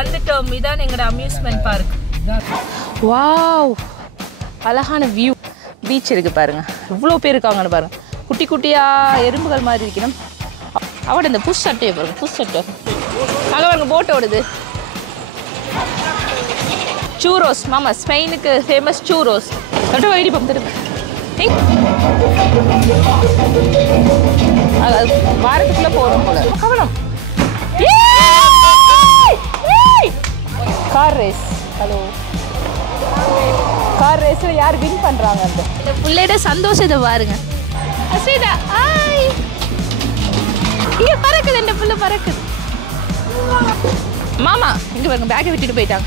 வந்துட்டோம். இதான் எங்களோட அம்யூஸ்மெண்ட் பார்க். வாவ், அழகான வியூ. பீச் இருக்குது பாருங்கள். இவ்வளோ பேர் இருக்காங்கன்னு பாருங்கள். குட்டி குட்டியாக எறும்புகள் மாதிரி இருக்கணும். அவட இந்த புஷ் சட்டையை பாருங்கள். புஷ் சட்டை அங்கே பாருங்க, போட் ஓடுது. சூரோஸ் மாமா, ஸ்பெயினுக்கு ஃபேமஸ் சூரோஸ். தொட்ட வைடி பம் திரும்ப வாரத்துக்குள்ளே போகிறோம் போல. கவனம். Car race. ஹலோ, கார் ரேஸில் யார் வின் பண்ணுறாங்க? அந்த இந்த பிள்ளையோட சந்தோஷத்தை பாருங்க. அஸ்விதா, ஆய், இங்கே பறக்குது, இந்த பிள்ளை பறக்குது. மாமா இங்கே பாருங்க, பேக்கை விட்டுட்டு போயிட்டாங்க.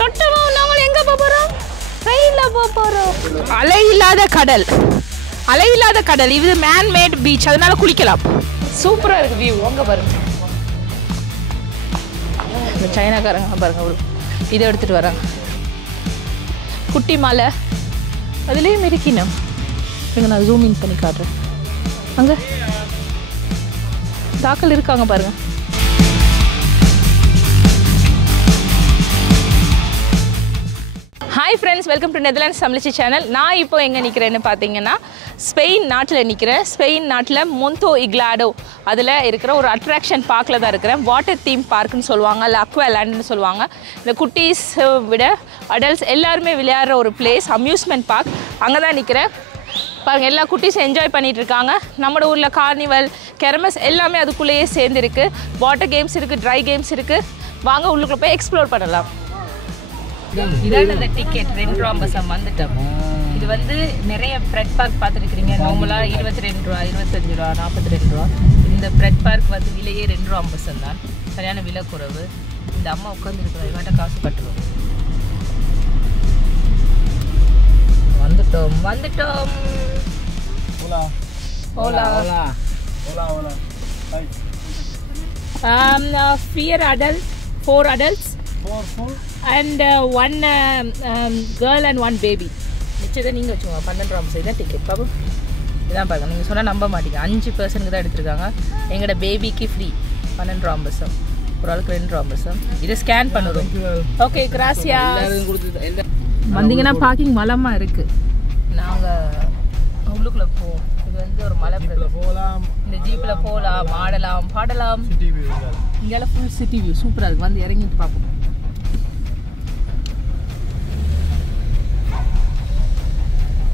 தொட்டமும் நாங்கள் எங்கே போகிறோம்? ட்ரெயினில் போகிறோம். அலை இல்லாத கடல், அலை இல்லாத கடல். இது மேன்மேட் பீச், அதனால குளிக்கலாம். சூப்பராக இருக்குது வியூ. அங்கே பாருங்க, இந்த சைனாக்காரங்க பாருங்க, ஒரு இதை எடுத்துகிட்டு வராங்க. குட்டி மலை, அதுலேயும் இருக்கணும். இங்கே நான் ஜூம் இன் பண்ணி காட்டுறேன். அங்கே தாக்கல் இருக்காங்க பாருங்க. Hi friends, welcome to Netherlands தமிழ்ச்சி சேனல். நான் இப்போ எங்கே நிற்கிறேன்னு பார்த்தீங்கன்னா ஸ்பெயின் நாட்டில் நிற்கிறேன். ஸ்பெயின் நாட்டில் மொந்தோ இக்லாடோ அதில் இருக்கிற ஒரு அட்ராக்ஷன் பார்க்கில் தான் இருக்கிறேன். வாட்டர் தீம் பார்க்குன்னு சொல்லுவாங்க, இல்லை அக்வா லேண்டுன்னு சொல்லுவாங்க. இந்த குட்டீஸ் விட அடல்ட்ஸ் எல்லாருமே விளையாடுற ஒரு பிளேஸ், அம்யூஸ்மெண்ட் பார்க். அங்கே தான் நிற்கிறேன் பாருங்கள். எல்லா குட்டீஸும் என்ஜாய் பண்ணிகிட்டு இருக்காங்க. நம்ம ஊரில் கார்னிவல், கெரமஸ் எல்லாமே அதுக்குள்ளேயே சேர்ந்துருக்கு. வாட்டர் கேம்ஸ் இருக்குது, ட்ரை கேம்ஸ் இருக்குது. வாங்க உள்ளுக்குள்ளே போய் எக்ஸ்ப்ளோர் பண்ணலாம். இதான் அந்த டிக்கெட், 2 ரூபா பஸ்ஸம் வந்துட்டோம். இது வந்து நிறைய பிரெட் பார்க் பார்த்துருக்கிறீங்க. நார்மலாக 22 ரூபா, 25 ரூபா, 42 ரூபா. இந்த பிரெட் பார்க் வந்து விலையே 2 ரூபா பஸ்ஸம் தான். சரியான விலை குறைவு. இந்த அம்மா உட்காந்துருக்குறோம், இவன்ட்ட காசு கட்டுவோம். வந்துட்டோம் வந்துட்டோம். Hola. Hola. Hola. Hola, hola. Hi. Four adults, 4 adults. 4. And one girl and one baby. மிச்சத்தை நீங்கள் வச்சுக்கோங்க. 12 ரூபா பஸ் தான் டிக்கெட். பாபு இதான் பாருங்க, நீங்கள் சொன்னால் நம்ப மாட்டீங்க. 5 பர்சனுக்கு தான் எடுத்துருக்காங்க. எங்களோட பேபிக்கு ஃப்ரீ 12 ரூபா பஸ்ஸம், ஒரு ஆளுக்கு 2 ரூபா பஸ்ஸம். இதை ஸ்கேன் பண்ணுறோம். Okay, Grazia. வந்தீங்கன்னா பார்க்கிங் மலமாக இருக்குது. நாங்கள் உள்ளுக்குள்ளே போவோம். இது வந்து ஒரு மலை போகலாம். இந்த ஜீப்பில் போகலாம், ஆடலாம், பாடலாம். இங்கெல்லாம் ஃபுல் சிட்டி வியூ சூப்பராக இருக்குது. வந்து இறங்கிட்டு பார்ப்போம்.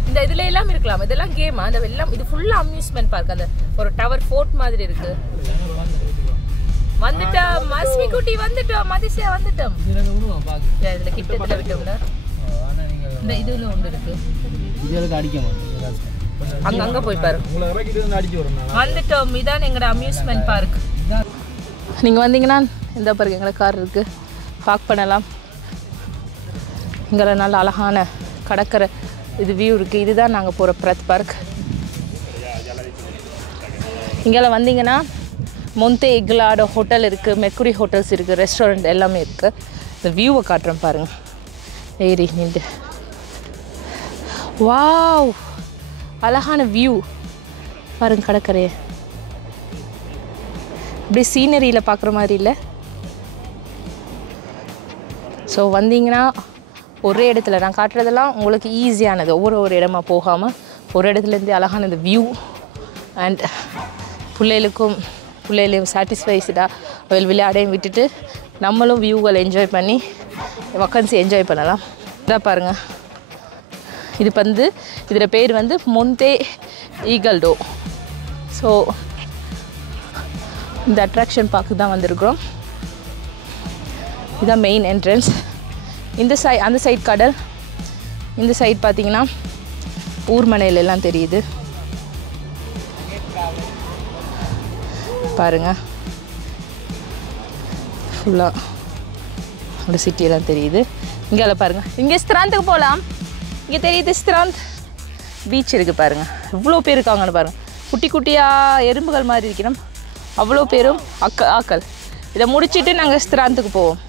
இந்த இதுல எல்லாம் இருக்கலாம். இதெல்லாம் கேம். அந்த எல்லாம் இது ஃபுல்லா அம்யூஸ்மெண்ட் பார்க். அந்த ஒரு டவர் ஃபோர்ட் மாதிரி இருக்கு. வந்துட்டோம் மஸ்மி குட்டி, வந்துட்டோம் மதிசியா, வந்துட்டோம். இதுல கிட்டத்துல விட்டோம்ல. இந்த இதுல ஒன்று இருக்கு. இதுக்கு அடிக்க மாட்டேன். அங்க போய் பாரு. வந்துட்டோம். இதான் எங்களோட அம்யூஸ்மெண்ட் பார்க். நீங்க வந்தீங்கன்னா இந்த பாருங்க, எங்களோட கார் இருக்கு, பார்க் பண்ணலாம். இங்கே நல்ல அழகான கடற்கரை இது வியூ இருக்குது. இதுதான் நாங்கள் போகிற பிரெட் பார்க். இங்கே வந்தீங்கன்னா மொந்தோ இக்லாடோ ஹோட்டல் இருக்குது, மெர்க்குரி ஹோட்டல்ஸ் இருக்குது, ரெஸ்டாரண்ட் எல்லாமே இருக்குது. இந்த வியூவை காட்டுறேன் பாருங்கள். ஏறி நின்று வாவ், அழகான வியூ பாருங்கள். கடற்கரையை இப்படி சீனரியில் பார்க்குற மாதிரி இல்லை. ஸோ வந்தீங்கன்னா ஒரே இடத்துல நான் காட்டுறதெல்லாம் உங்களுக்கு ஈஸியானது. ஒவ்வொரு இடமா போகாமல் ஒரு இடத்துலேருந்து அழகான இந்த வியூ அண்ட் பிள்ளைகளையும் சாட்டிஸ்ஃபைஸ்டாக அவள் விளையாடையும் விட்டுட்டு நம்மளும் வியூகளை என்ஜாய் பண்ணி வக்கன்ஸை என்ஜாய் பண்ணலாம். இதாக பாருங்கள், இது வந்து இதில் பேர் வந்து மொந்தோ இக்லாடோ. ஸோ இந்த அட்ராக்ஷன் பார்க்க தான் வந்திருக்கிறோம். இதுதான் மெயின் என்ட்ரன்ஸ். இந்த அந்த சைட் கடல், இந்த சைட் பார்த்தீங்கன்னா ஊர்மனையில எல்லாம் தெரியுது பாருங்க. ஃபுல்லாக அந்த சிட்டியெல்லாம் தெரியுது. இங்கே பாருங்கள், இங்கே ஸ்திராந்துக்கு போகலாம். இங்கே தெரியுது ஸ்திராந்த் பீச் இருக்குது பாருங்கள். இவ்வளோ பேர் இருக்காங்கன்னு பாருங்கள். குட்டி குட்டியாக எறும்புகள் மாதிரி இருக்கணும். அவ்வளோ பேரும் ஆக்கள். இதை முடிச்சுட்டு நாங்கள் ஸ்திராந்துக்கு போவோம்.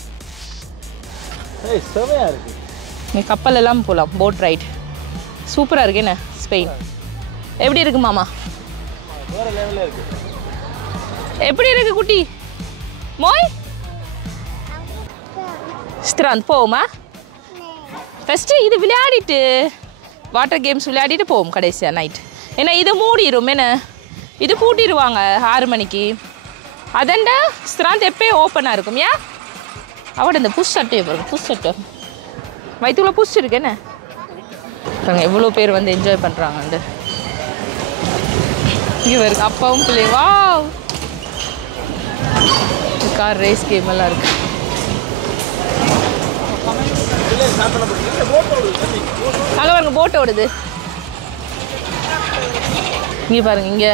இங்கே கப்பல் எல்லாம் போகலாம், போட் ரைட். சூப்பராக இருக்கு என்ன ஸ்பெயின் எப்படி இருக்கு மாமா வேறு லெவலில் இருக்கு எப்படி இருக்கு குட்டி மோய் ஸ்திராந்த் போவோமா ஃபஸ்ட்டு இது விளையாடிட்டு வாட்டர் கேம்ஸ் விளையாடிட்டு போவோம் கடைசியாக நைட் ஏன்னா இது மூடிடும் என்ன இது பூட்டிடுவாங்க 6 மணிக்கு அதண்டா ஸ்திராந்த் எப்போயும் ஓப்பனாக இருக்கும் ஏன் அவட இந்த புஷ் சட்டையை பாருங்க புஷ் சட்டை வயிற்றுக்குள்ள புஷ் இருக்கு என்ன பாருங்க எவ்வளோ பேர் வந்து என்ஜாய் பண்ணுறாங்கண்டு இங்கே இருக்கு அப்பாவும் பிள்ளை வா கார் ரேஸ் கேம் எல்லாம் இருக்கு அங்கே பாருங்க போட் ஓடுது இங்கே பாருங்க இங்கே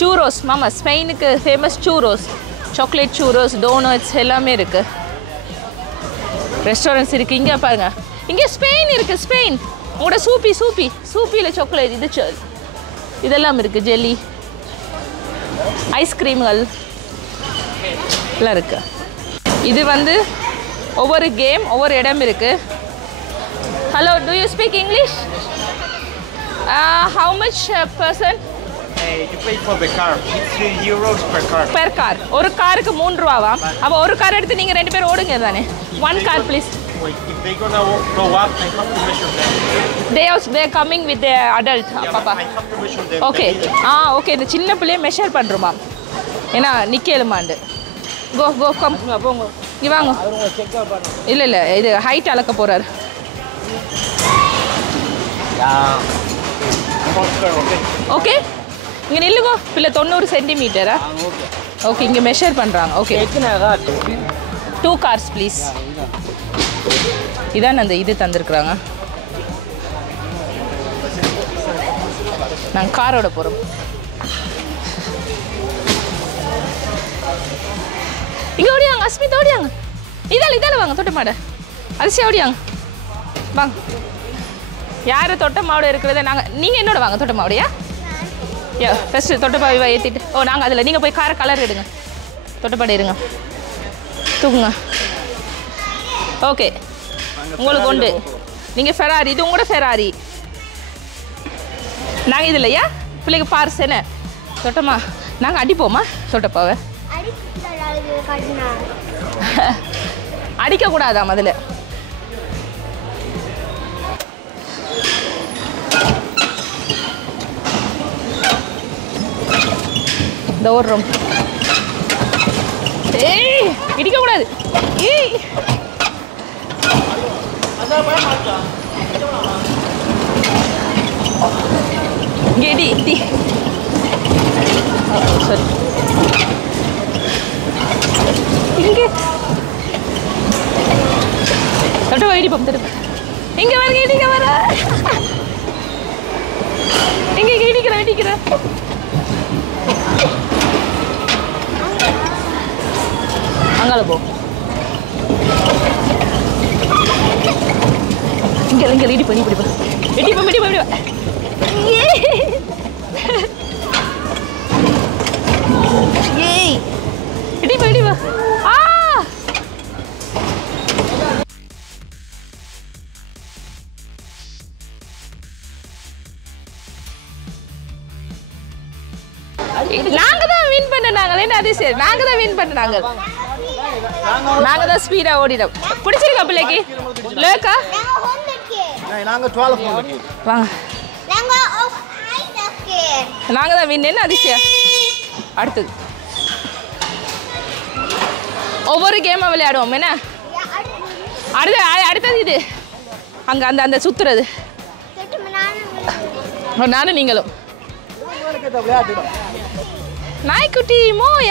சூரோஸ் மாமா ஸ்பெயினுக்கு ஃபேமஸ் சூரோஸ் சாக்லேட் சூரோஸ் டோனட்ஸ் எல்லாமே இருக்குது ரெஸ்டாரண்ட்ஸ் இருக்குது இங்கே பாருங்க இங்கே ஸ்பெயின் இருக்குது ஸ்பெயின் உங்களோட சூப்பியில் சாக்லேட் இதெல்லாம் இருக்குது ஜெல்லி ஐஸ்கிரீம்கள் எல்லாம் இருக்குது இது வந்து ஒவ்வொரு கேம் ஒவ்வொரு இடம் இருக்குது hello to you speak English how much person You pay for the car. It's €3 per car. Per car ஒரு காருக்கு 3 ரூபாவா அப்போ ஒரு கார் எடுத்து நீங்கள் 2 பேர் ஓடுங்க தானே one car please Wait, if they're gonna go up, I have to measure them. they coming with the adult பாப்பா I have to measure them. Okay okay இந்த சின்ன பிள்ளைய மெஷர் பண்ணுறோமா ஏன்னா நிற்கலுமாண்டு கோ கம் போங்க இங்கே வாங்க இல்லை இது ஹைட் அளக்க போகிறாரு ஓகே இங்கே நில்லுங்கோ பிள்ளை 90 சென்டிமீட்டரா ஓகே இங்கே மெஷர் பண்ணுறாங்க ஓகே 2 cars ப்ளீஸ் இதான் அந்த இது தந்துருக்குறாங்க நாங்கள் காரோட போகிறோம் இங்கே ஓடியாங்க அஸ்மிதா ஓடியாங்க இதால் வாங்க தொட்ட மாட அரிசியா ஓடியாங்க வாங்க யார் தொட்ட மாவோட இருக்கிறத நீங்கள் என்னோட வாங்க தொட்ட மாவோடையா ஃபஸ்ட்டு தொட்டப்பாவை ஏற்றிட்டு நாங்கள் அதில் நீங்கள் போய் காரை கலர் எடுங்க தொட்டப்பாடு எடுங்க தூக்குங்க ஓகே உங்களுக்கு உண்டு நீங்கள் ஃபெராரி இது உங்களோட ஃபெராரி நாங்கள் இது இல்லையா பிள்ளைக்கு பார்ஸ் என்ன தொட்டமா நாங்கள் அடிப்போமா தொட்டப்பாவை அடிக்கக்கூடாதாம் அதில் இந்த ஓடுறோம் ஏய் இடிக்கக்கூடாது ஏய் இங்கே இடி சரி இங்கே தொட்டு இடிப்போம் திரும்ப இங்கே வருங்க இடிக்க வர இங்கே இடிக்கிறேன் அங்கால போ இங்கே இடிப்போம் ஏய் இடிப்பா ஆ நாங்க தான் வின் பண்ணனாங்க என்ன அதிசயம் நாங்க தான் வின் பண்ணனாங்க நாங்க தான் ஸ்பீடா ஓடிட்டோம் பிடிச்சிருக்கா பிள்ளைக்கு லேக்கா நாங்க 12 வாங்க நாங்க தான் வின் என்ன அதிசயம் அடுத்தது ஒவ்வொரு கேமா விளையாடுவோம் என்ன அடுத்தது இது அங்க அந்த அந்த சுத்துறது நானும் நீங்களும் நாய்க்குட்டி மோய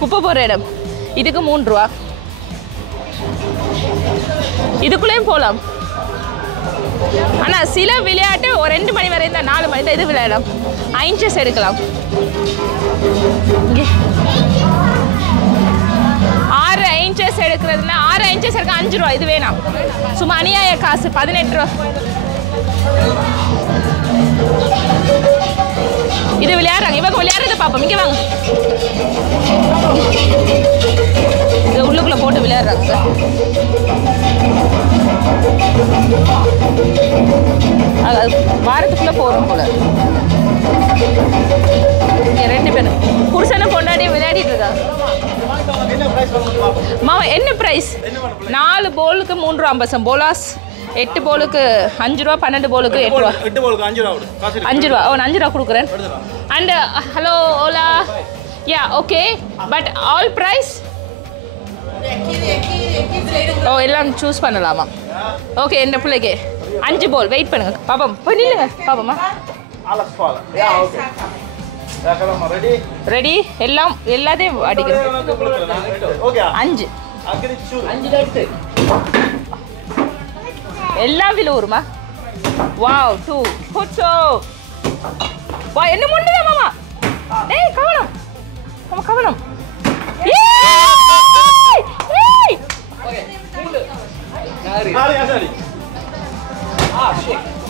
குப்பை போகிற இடம் இதுக்கு 3 ரூபா இதுக்குள்ளேயும் போகலாம் ஆனால் சில விளையாட்டு ஒரு 2 மணி வரை தான் 4 மணி தான் இது விளையாடலாம் 5 இன்ச்சஸ் எடுக்கலாம் இங்கே 6 இன்ச்சஸ் எடுக்கிறதுனா 6 இன்ச்சஸ் எடுக்க 5 ரூபா இது வேணாம் சும்மா அநியாய காசு 18 ரூபா இது விளையாடுறாங்க இவங்க விளையாடுறத பார்ப்போம் இங்கே வாங்க இது உள்ளுக்குள்ளே போட்டு விளையாடுறாங்க வாரத்துக்குள்ளே போகிறோம் போல. இங்கே 2 பேர் புருஷனை கொண்டாடி விளையாடிட்டு இருக்காங்க. மாமா என்ன ப்ரைஸ்? 4 போலுக்கு 3 ரூபா 50 போலாஸ், 8 போலுக்கு 5 ரூபா, 12 போலுக்கு 8 ரூபா. 8 போலுக்கு 5 ரூபா. 5 ரூபா. 5 ரூபா கொடுக்குறேன். அண்ட் ஹலோ ஓலா, yeah okay, but all price எல்லாம் சூஸ் பண்ணலாமா? ஓகே, இந்த பிள்ளைக்கு 5 போல். வெயிட் பண்ணுங்க பாப்போம், போய் நில்லுங்க பாப்போமா. ரெடி? எல்லாம் எல்லாத்தையும் அடிக்கிறேன். 5 எல்லாம் விழுவுருமா? வாவ் 2 போச்சோ. வா என்ன முன்னுதா மாமா. டேய் கவனம், மாமா கவனம்.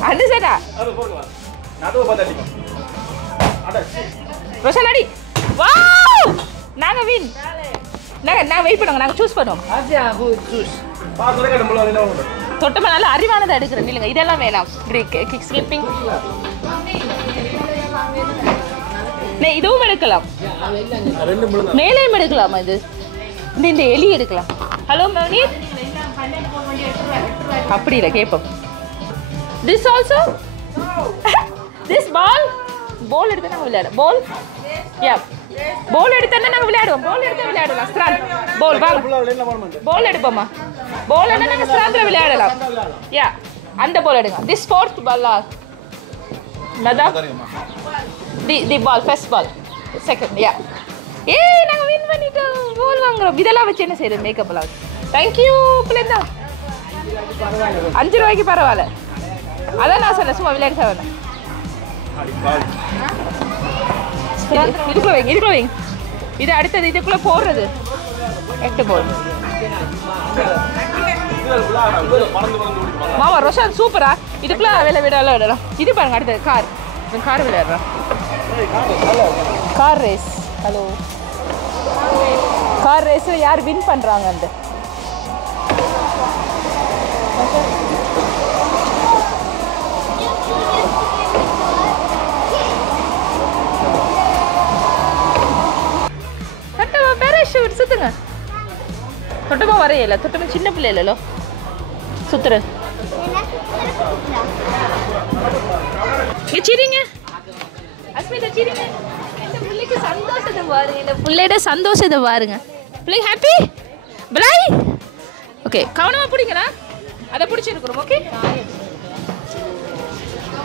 அது சேட்டா ரோஷன் அடி. வாவ் நாங்க வின். நாங்க வெயிட் பண்ணுங்க, நாங்க சூஸ் பண்ணுவோம். தொட்டமா நல்லா அறிவானதை எடுக்கிறேன் இல்லைங்க. இதெல்லாம் வேணாம். கிக் ஸ்கிப்பிங் இதுவும் எடுக்கலாம், மேலேயும் எடுக்கலாமா? இது இந்த எலி எடுக்கலாம். ஹலோ மௌனி, அப்படி இல்லை கேட்போம். திஸ் ஆல்சோ திஸ் பால் எடுத்து நாங்கள் விளையாடுவோம். பால் யா பால் எடுத்தா நாங்கள் விளையாடுவோம். பால் எடுத்து விளையாடலாம். ஸ்ட்ராண்ட் பால் வாங்க, பால் எடுப்போமா? பால் என்ன நாங்கள் ஸ்ட்ராண்டில் விளையாடலாம். யா அந்த பால் எடுங்க. This 4th ball Madha the ball first ball second. யா நாங்கள் வின் பண்ணிட்டோம். பால் வாங்குறோம். இதெல்லாம் வச்சு என்ன செய்யுது? மேக்கப்லாம். தேங்க்யூ பிள்ளைந்தா. 5 ரூபாய்க்கு பரவாயில்ல. அதான் நான் சொன்னேன், சும்மா விளையாடி சாப்பிட்றேன். இதுக்குள்ள வைங்க. இது அடுத்தது இதுக்குள்ள போடுறது 8 போல். மாமா ரோஷன் சூப்பரா. இதுக்குள்ள விளையாடலாம். இது பாருங்க அடுத்தது கார் விளையாடுறோம். Car race. Hello, car race யார் வின் பண்றாங்க? அந்த பேராஷூட் சுத்துங்க. தொட்டமா வரையில, தொட்டமா சின்ன பிள்ளை இல்லைலோ சுத்துற. சிரிங்க அஸ்மிதா, சிரிங்க. இந்த பிள்ளைக்கு சந்தோஷத்தை பாருங்க. இந்த பிள்ளையோட சந்தோஷத்தை பாருங்க. பிள்ளை ஹாப்பி பிளை. ஓகே, கவனமாக பிடிங்கண்ணா. அதை பிடிச்சிருக்கிறோம். ஓகே,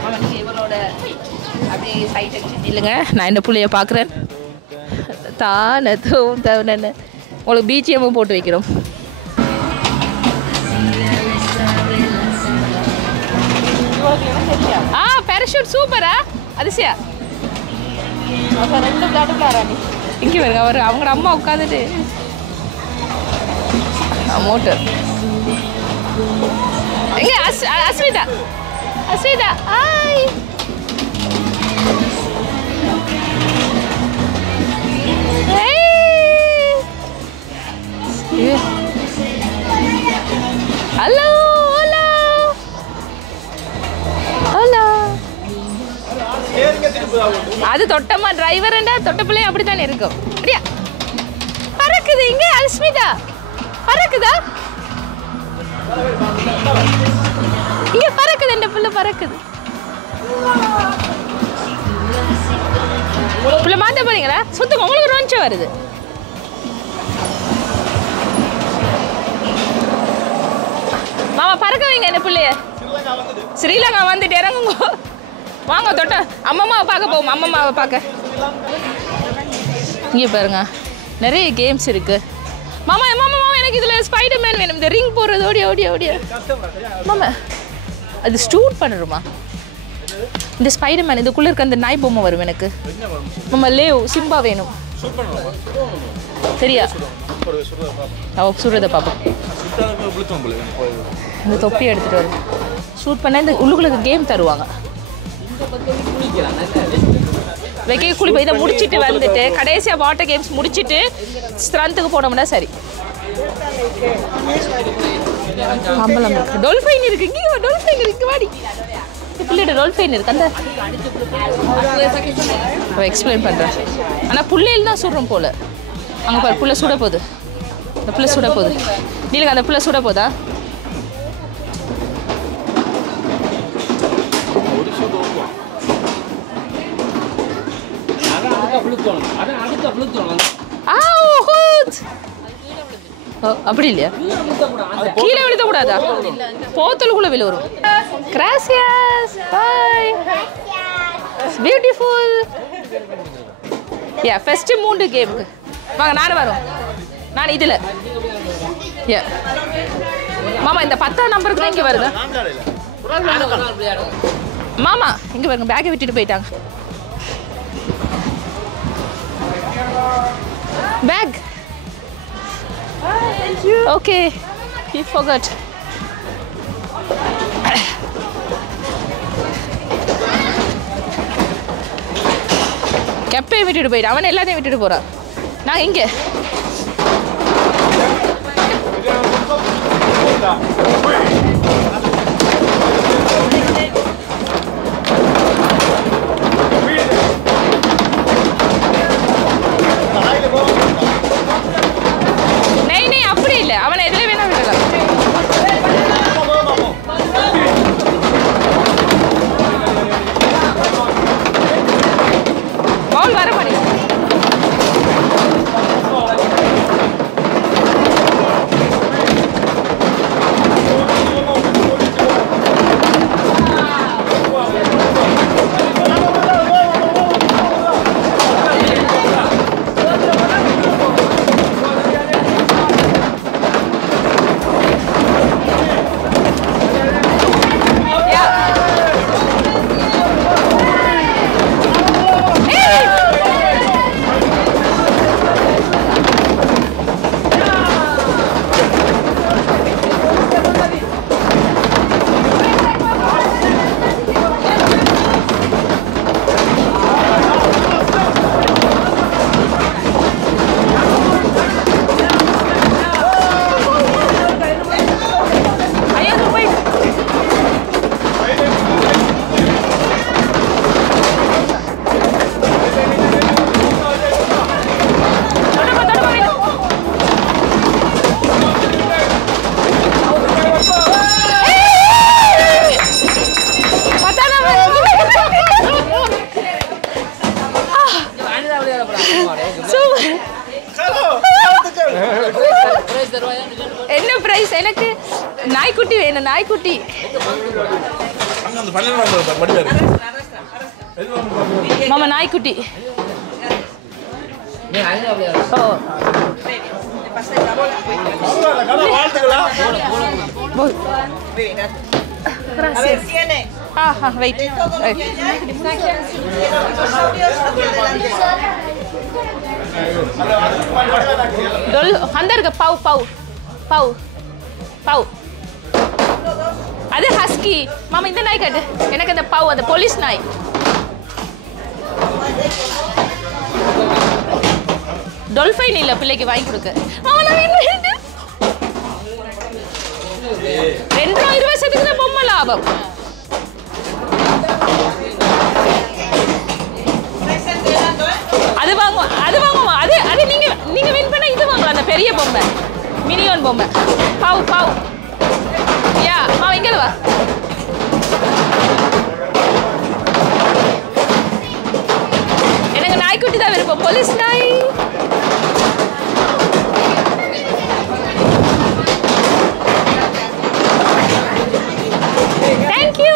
அவனுக்கு இவனோட அப்படியே சைட் அடிச்சு இல்லைங்க. நான் இந்த பிள்ளைய பார்க்குறேன். தானே உங்களுக்கு பிஜிஎம்மும் போட்டு வைக்கிறோம். பேராஷூட் சூப்பரா அதிசயா. 2 விளையாடுறாங்க. இங்கே வருங்க. அவங்களோட அம்மா உட்காந்துட்டு மோட்டர் எங்க Asmita hi. Hello hello hello. அது தொட்டமா டிரைவர் தொட்ட பிள்ளையும் அப்படித்தானே இருக்கும். அப்படியா பறக்குது. இங்க அஸ்மிதா பறக்குதா? இங்க பறக்குது. இந்த பிள்ளை பறக்குது. பிள்ளை மாத்த போறீங்களா? சுத்தம் உங்களுக்கு ரோஞ்சம் வருது. மாமா பறக்க வைங்க இந்த பிள்ளைய. ஸ்ரீலங்கா வந்துட்டு இறங்குங்க. வாங்க தொட்ட அம்மம்மாவை பார்க்க போவோம். அம்மம்மாவை பார்க்க இங்கே பாருங்க நிறைய கேம்ஸ் இருக்கு. மாமா மாமா எனக்கு இதில் ஸ்பைடர்மேன் வேணும். இந்த ரிங் போடுறது ஓடியா ஓடியா ஓடியா. மாமா அது ஸ்டூட் பண்ணுறோமா? இந்த ஸ்பைடர்மேன் இதுக்குள்ளே இருக்க அந்த நாய் பொம்மை வரும் எனக்கு. மாமா லேவ் சிம்பா வேணும். சரியா? சுடுறதை பார்ப்போம். இந்த தொப்பி எடுத்துகிட்டு வரும். ஷூட் பண்ண இந்த உள்ளுக்குள்ள கேம் தருவாங்க. வைக்க குளிப்பா. இதை முடிச்சுட்டு வந்துட்டு கடைசியாக வாட்டர் கேம்ஸ் முடிச்சுட்டு ஸ்ட்ரென்த்துக்கு போனோம்னா சரி. கம்பளம் இருக்கு, டொல்ஃபைன் இருக்கு, இங்கே டொல்ஃபைன் இருக்கு, வாடி பிள்ளையோட டொல்ஃபைன் இருக்கு அந்த எக்ஸ்பிளைன் பண்ணுறேன். ஆனால் புள்ளையில் தான் சுடுறோம் போல். அங்கே பாரு புள்ள சுட போகுது, அந்த புள்ள சுட போகுது. நீலுக்கு அந்த புள்ள சுட போதா? அப்படி இல்லையா? கீழே விழுத்த கூடாதா? போத்தலுக்குள்ள விழு வரும். கிராசியஸ் bye beautiful. Yeah first 3 game வாங்க. நானும் வரோம். நான் இதில் யா மாமா இந்த 10ஆம் நம்பருக்கு தான் இங்கே வருது மாமா. இங்கே பாருங்க பேக்கை விட்டுட்டு போயிட்டாங்க. Bag okay he forgot. கெப்பையும் விட்டுட்டு போயிடு. அவன் எல்லாத்தையும் விட்டுட்டு போறான். நான் இங்கே नहीं அப்படி இல்லை. அவனை எதில் வேணா விடலாம். பால் வர மாட்டேங்குது. என்ன பிரைஸ்? எனக்கு நாய்க்குட்டி வேணும். நாய்க்குட்டி மாமா நாய்க்குட்டி. ஓ வெயிட். அந்த இருக்கு பவு பவு பவு பவு. அது ஹஸ்கி மாமா. இந்த நாய் காட்டு எனக்கு. அந்த பவு அந்த போலீஸ் நாய். டொல்ஃபைன் இல்லை பிள்ளைக்கு வாங்கி கொடுக்க. 2 வருஷத்துக்கு தான் பொம்மை லாபம். அது வாங்குவோம், அது வாங்குவோம். அது அது நீங்க வின் பண்ண இது வாங்கலாம். அந்த பெரிய பொம்மை மினியோன் பொம்மை. பாவ் பாவ். யா மாமா இங்கே வா. எனக்கு நாய்க்குட்டி தான் விருப்பம். போலீஸ் நாய். தேங்க்யூ.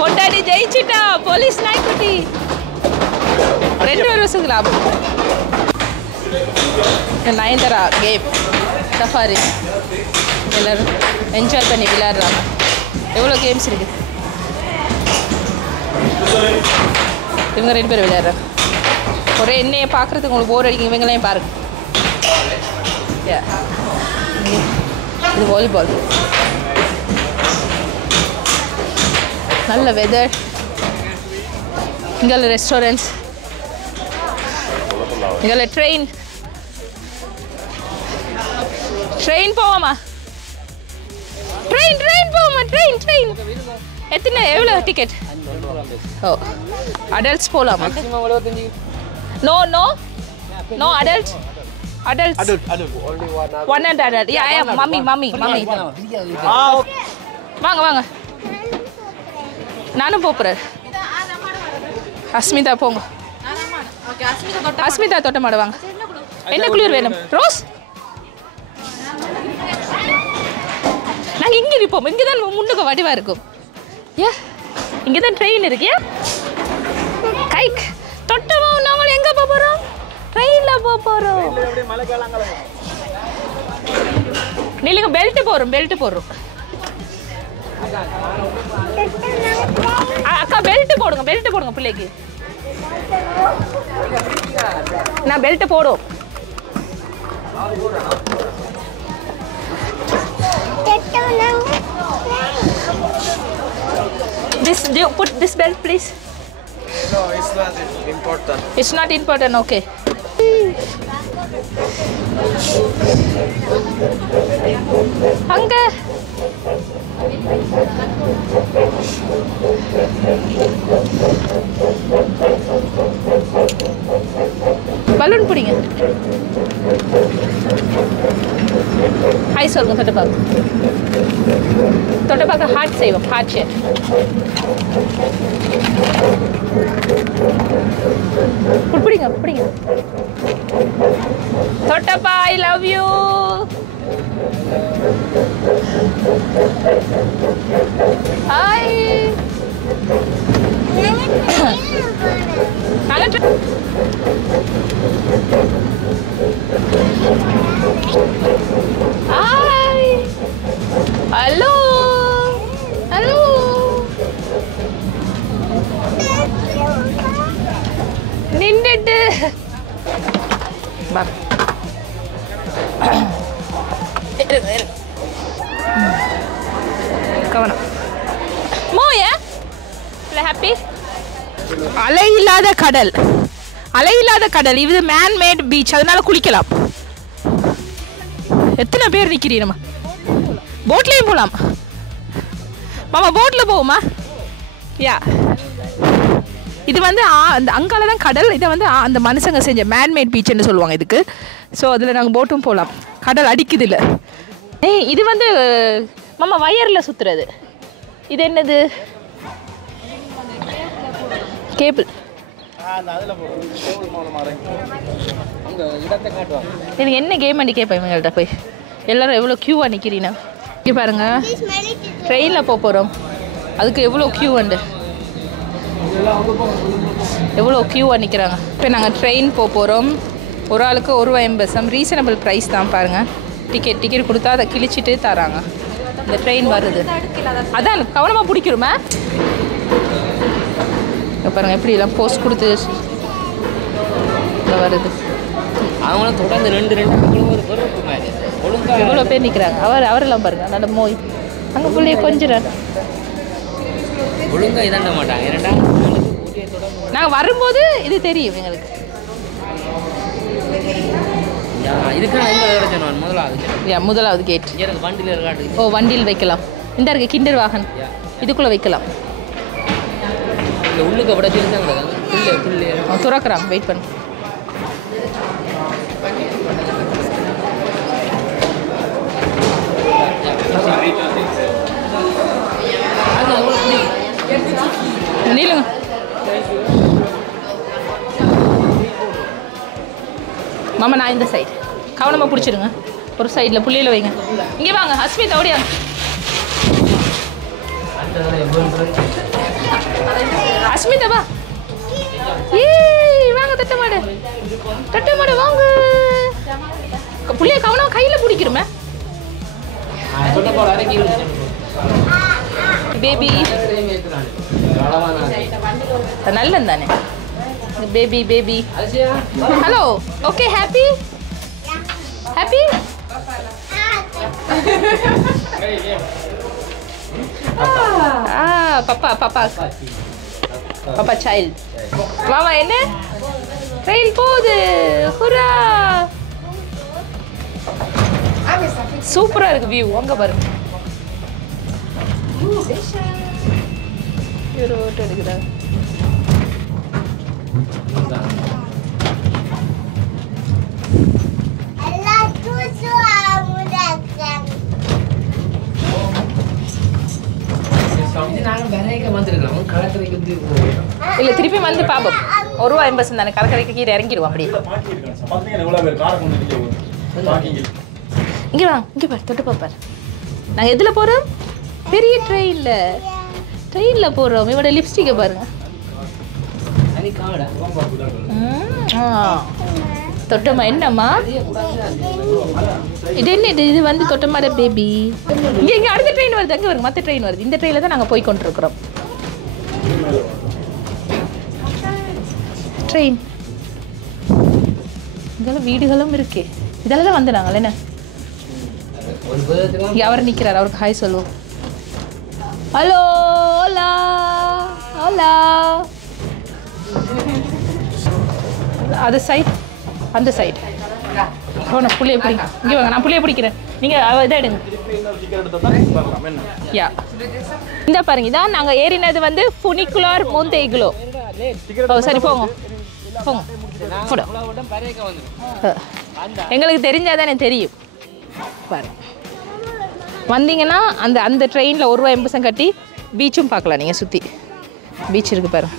பொண்டாடி ஜெயிச்சிட்டா. போலீஸ் நாய்க்குட்டி. 2 வருஷத்துக்கு லாபம். நயன்தாரா கேம் சஃபாரி எல்லோரும் என்ஜாய் பண்ணி விளையாடுறாங்க. எவ்வளோ கேம்ஸ் இருக்குது. இவங்க 2 பேர் விளையாடுறாங்க. ஒரே என்னையை பார்க்குறதுக்கு உங்களுக்கு போர் அடிக்கும். இவங்களையும் பாருங்க. இது வாலிபால். நல்ல வெதர். இங்கே ரெஸ்டாரண்ட்ஸ் இதில் ட்ரெயின் போவாமா? ட்ரெயின் போவாமா? ட்ரெயின் எத்தனை எவ்வளோ டிக்கெட்? ஓ அடல்ட்ஸ் போகலாமா? No adults one and adult. Yeah mummy வாங்க நானும் போகிறேன். அஸ்மிதா போங்க. அஸ்மிதா தொட்ட மாடுவாங்க. என்ன குளிர் வேணும்? ரோஸ் நாங்கள் இங்கே இருப்போம். இங்கே தான் முன்னுக்கு வடிவாக இருக்கும். ஏ இங்கே தான் ட்ரெயின் இருக்கு. கைக் தொட்டமா நாங்கள் எங்கே போகிறோம்? ட்ரெயினில் போகிறோம். நீங்க பெல்ட் போடுறோம். அக்கா பெல்ட் போடுங்க பிள்ளைக்கு. நான் பெல்ட் போடும். Put this belt please. No, it's not important. It's not important, okay. அங்க பலூன் பிடிங்க. ஹாய் சொல்லுங்க. தொட்ட பார்க்க ஹார்ட் செய்வோம். Heart shape. பிடிங்க. தொட்டப்பா I love you. Hi hi hello நின்றுட்டு கவனம். மோய ஹாப்பி. அலை இல்லாத கடல். இது மேன்மேட் பீச், அதனால குளிக்கலாம். எத்தனை பேர் நிற்கிறீங்க? நம்ம போட்லேயும் போகலாம். மாமா போட்டில் போவோமா? யா இது வந்து அந்த அங்கால தான் கடல். இதை வந்து அந்த மனுஷங்க செஞ்ச மேன்மேட் பீச்னு சொல்லுவாங்க இதுக்கு. ஸோ அதில் நாங்கள் போட்டும் போகலாம். கடல் அடிக்குது இல்லை. இது வந்து மாமா வயரில் சுற்றுறது. இது என்னது? கேபிள். எனக்கு என்ன கேம் பண்ணி கேட்பேன் இவங்கள்ட்ட போய். எல்லோரும் எவ்வளோ க்யூவாக நிற்கிறீங்கன்னா இங்கே பாருங்கள். ட்ரெயினில் போகிறோம். அதுக்கு எவ்வளோ க்யூ உண்டு. எவ்வளோ க்யூவாக நிற்கிறாங்க. இப்போ நாங்கள் ட்ரெயின் போகிறோம். ஒரு ஆளுக்கு ₹1.50 ரீசனபிள் ப்ரைஸ் தான். பாருங்கள் டிக்கெட் கொடுத்தா அதை கிழிச்சிட்டு தராங்க. இந்த ட்ரெயின் வருது. அதான் கவனமாக பிடிக்கிறோமே. பாருங்கள் எப்படிலாம் போஸ்ட் கொடுத்து வருது. அவங்களாம் தொடர்ந்து ரெண்டு எவ்வளோ பேர் நிற்கிறாங்க. அவரெல்லாம் பாருங்கள். நல்ல மோய் அங்கே பிள்ளைய கொஞ்சம் ஒழுங்காக இதாண்ட மாட்டாங்க. நாங்கள் வரும்போது இது தெரியும் எங்களுக்கு. முதலாவது கேட். ஓ வண்டியில் வைக்கலாம். இந்த இருக்கு கிண்டர் வாகன். இதுக்குள்ளே வைக்கலாம். உள்ளுக்கு துறக்குறாங்க. வெயிட் பண்ணு. நீளுங்க. மாமா நான் இந்த சைடு கவனமாக பிடிச்சிடுங்க. ஒரு சைடில் புள்ளியில் வைங்க. இங்கே வாங்க அஸ்மிதா ஓடியாங்க. அஸ்மிதா வா. வாங்க தட்ட மாடு வாங்க. புள்ளிய கவனம் கையில் பிடிக்கிறோமே. பேபி நல்லது தானே. Baby hello. ஓகே ஹாப்பி பாப்பா சைல்ட். மாமா என்ன ட்ரெயின் போகுது. ஹுரா! சூப்பரா இருக்கு வியூ. அங்க பாருங்க. ரோட் எடுக்குறாங்க. இல்ல திருப்பி வந்து பாப்போம். ₹1.50 தானே, கடற்கரைக்கு கீழே இறங்கிடுவோம். அப்படியே இங்கே வா, இங்கே பாரு, தொட்டு பாப்பார். நாங்கள் எதில் போகிறோம்? பெரிய ட்ரெயினில் போகிறோம். இவட லிப்ஸ்டிக்கை பாருங்க. தொட்டம்மா என்னம்மா இது? என்ன இது வந்து தொட்டமாட பேபி. இங்கே அடுத்த ட்ரெயின் வருது. அங்கே வருங்க, மற்ற ட்ரெயின் வருது. இந்த ட்ரெயினில் தான் நாங்கள் போய் கொண்டிருக்கிறோம். ட்ரெயின் இதெல்லாம் வீடுகளும் இருக்கு. இதெல்லாம் தான் வந்து நாங்கள் என்ன அவர் நிற்கிறார். அவருக்கு ஹாய் சொல்லுவோம். Hello, hello, hello. அது சைட், அந்த சைட். நான் புள்ளைய பிடிங்க. இங்கே வாங்க, நான் புள்ளைய பிடிக்கிறேன். நீங்கள் இதை எடுங்க. யா, இந்த பாருங்க, இதான் நாங்கள் ஏறினது வந்து ஃபுனிகுலர் மோந்தே இக்லோ. சரி போங்க போங்க. எங்களுக்கு தெரிஞ்சாதானே தெரியும். பாருங்க, வந்தீங்கன்னா அந்த அந்த ட்ரெயினில் ₹1.50 கட்டி பீச்சும் பார்க்கலாம். நீங்கள் சுற்றி பீச் இருக்குது பாருங்க.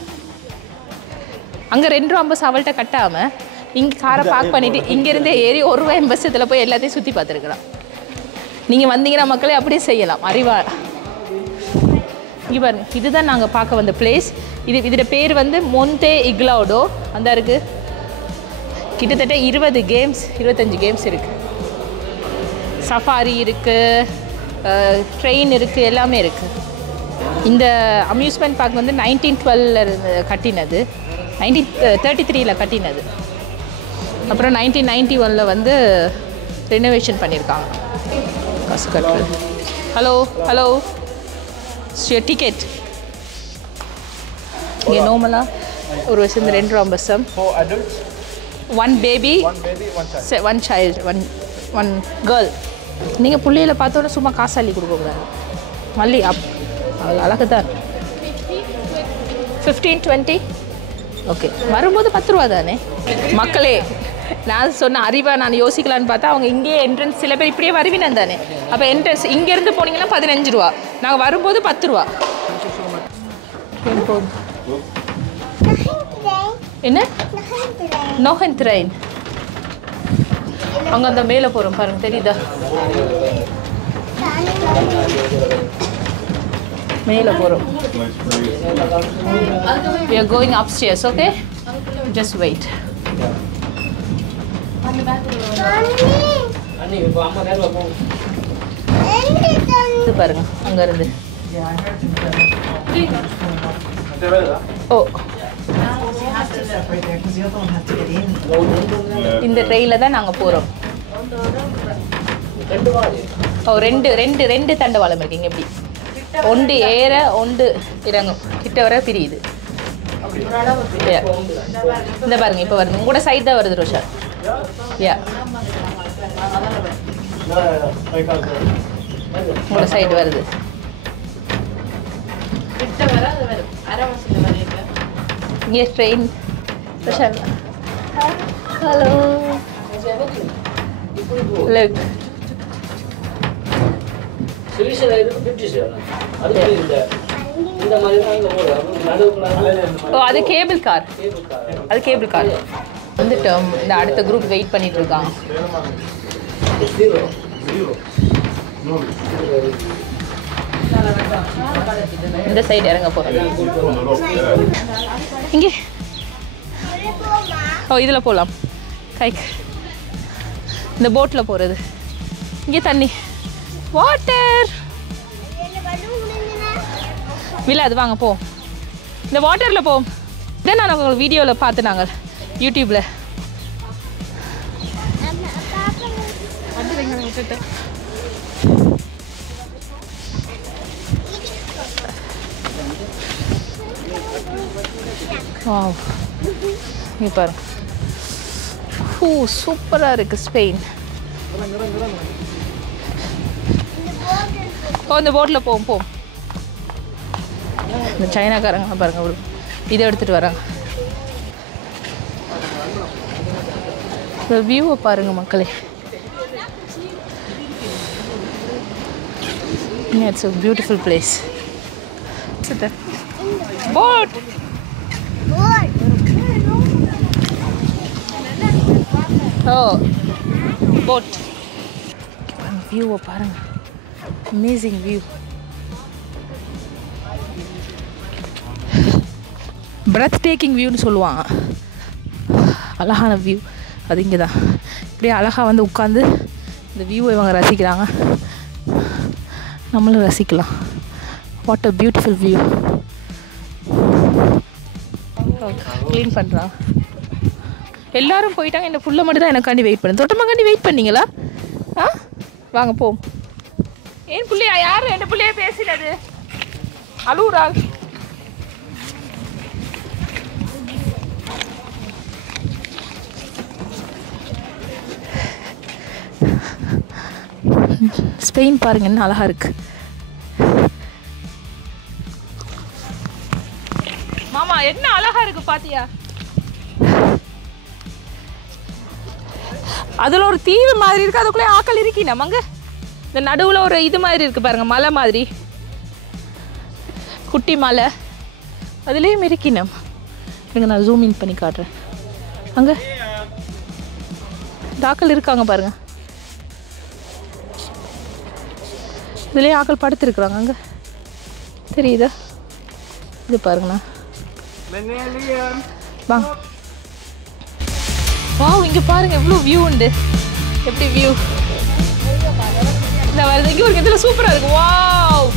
அங்கே ₹2.50 அவள்கிட்ட கட்டாமல் இங்கே காரை பார்க் பண்ணிவிட்டு இங்கேருந்தே ஏறி ₹1.50 இதில் போய் எல்லாத்தையும் சுற்றி பார்த்துருக்கலாம். நீங்கள் வந்தீங்கன்னா மக்களே அப்படியே செய்யலாம். அறிவா இங்கே பாருங்க, இதுதான் நாங்கள் பார்க்க வந்த பிளேஸ். இதோட பேர் வந்து மோந்தே இக்லாடோ. அந்த இருக்குது. கிட்டத்தட்ட 20 கேம்ஸ் 25 கேம்ஸ் இருக்குது. சஃபாரி இருக்குது, ட்ரெயின் இருக்குது, எல்லாமே இருக்குது. இந்த அம்யூஸ்மெண்ட் பார்க் வந்து 1912 கட்டினது, 1933 கட்டினது. அப்புறம் 1991 வந்து ரெனோவேஷன் பண்ணியிருக்காங்க. காசு கட்டுறது. ஹலோ ஹலோ, டிக்கெட் இங்கே நார்மலாக ஒரு வயசு ₹2.50. One baby, one child, one girl. நீங்கள் பிள்ளையில பார்த்தோன்னா சும்மா காசு அள்ளி கொடுக்கக்கூடாது. மல்லி அவள் அழகு தான். 15-20 ஓகே. வரும்போது ₹10 தானே மக்களே. நான் சொன்ன அறிவா நான் யோசிக்கலான்னு பார்த்தா அவங்க இங்கேயே என்ட்ரன்ஸ், சில பேர் இப்படியே வருவினன் தானே. அப்போ என்ட்ரன்ஸ் இங்கேருந்து போனீங்கன்னா ₹15. நாங்கள் வரும்போது ₹10. என்ன நோஹன் ட்ரெயின் அங்கே அந்த மேலே போகிறோம் பாருங்க, தெரியுதா? மேலே போகிறோம். We are going upstairs, okay? Just wait. இது பாருங்க அங்க இருந்து. ஓ, இந்த ட்ரெயினில் தான் நாங்கள் போகிறோம். ஓ, ரெண்டு தண்டவாளம் இருக்குங்க. எப்படி ஒன்று ஏற ஒன்று இறங்கும். கிட்ட வர பிரியுது. இந்த பாருங்க இப்போ வருது. உங்களோட சைட் தான் வருது ரோஷா. யா, உங்களோட சைடு வருது. இங்கே ட்ரெயின். ரோஷா ஹலோ, லுக். ஓ, அது கேபிள் கார். அது கேபிள் கார் வந்துட்டோம். இந்த அடுத்த குரூப் வெயிட் பண்ணிட்டு இருக்காங்க. இந்த சைடு இறங்க போகிறோம். இங்கே ஓ, இதில் போகலாம். கைக்கு இந்த போட்டில் போகிறது. இங்கே தண்ணி, வாட்டர் விழாது. வாங்க போ, இந்த வாட்டரில் போவோம். இதை நான் உங்களுக்கு வீடியோவில் பார்த்து நாங்கள் யூடியூப்பில். இங்கே பாருங்க, சூப்பராக இருக்குது ஸ்பெயின். இந்த போட்டில் போவோம். இந்த சைனாக்காரங்க பாருங்க, ஒரு இதை எடுத்துகிட்டு வராங்க. இந்த வியூவை பாருங்க மக்களே. It's a beautiful place. Sit there. Boat. Oh, boat. View பாருங்க. Amazing view. Breathtaking view னு சொல்லுவாங்க. அழகான வியூ அது இங்கே தான். இப்படியே அழகாக வந்து உட்காந்து இந்த வியூவை இவங்க ரசிக்கிறாங்க, நம்மளும் ரசிக்கலாம். What a beautiful view. Clean பண்ணுறான். எல்லாரும் போயிட்டாங்க, இந்த புல்லை மட்டும் தான் எனக்காண்டி வெயிட் பண்ணு. தொட்டமாக்காண்டி வெயிட் பண்ணீங்களா? வாங்க போம். ஏன் புள்ளையா? யார் என் புள்ளைய பேசினது? அழுவுறாள். ஸ்பெயின் பாருங்க என்ன அழகா இருக்கு. மாமா என்ன அழகா இருக்கு பாத்தியா? அதுல ஒரு தீவு மாதிரி இருக்கு, அதுக்குள்ளே ஆக்கள் இருக்கி நமங்க. இந்த நடுவில் ஒரு இது மாதிரி இருக்கு பாருங்க, மலை மாதிரி, குட்டி மலை, அதுலேயும் இருக்கி நம்ம. இங்கே நான் ஜூம் இன் பண்ணி காட்டுறேன். அங்கே ஆக்கள் இருக்காங்க பாருங்க, இதுலேயே ஆக்கள் படுத்துருக்குறாங்க. அங்கே தெரியுதா? இது பாருங்கண்ணா. வாங்க. வாவ், இங்கே பாருங்க எவ்வளோ வியூ உண்டு. எப்படி வியூ இந்த வருது இங்கே ஒரு இதில் சூப்பராக இருக்கு. வாவ்,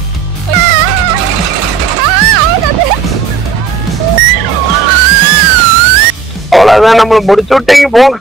அவ்வளோதான், நம்ம முடிச்சு விட்டீங்க போங்க.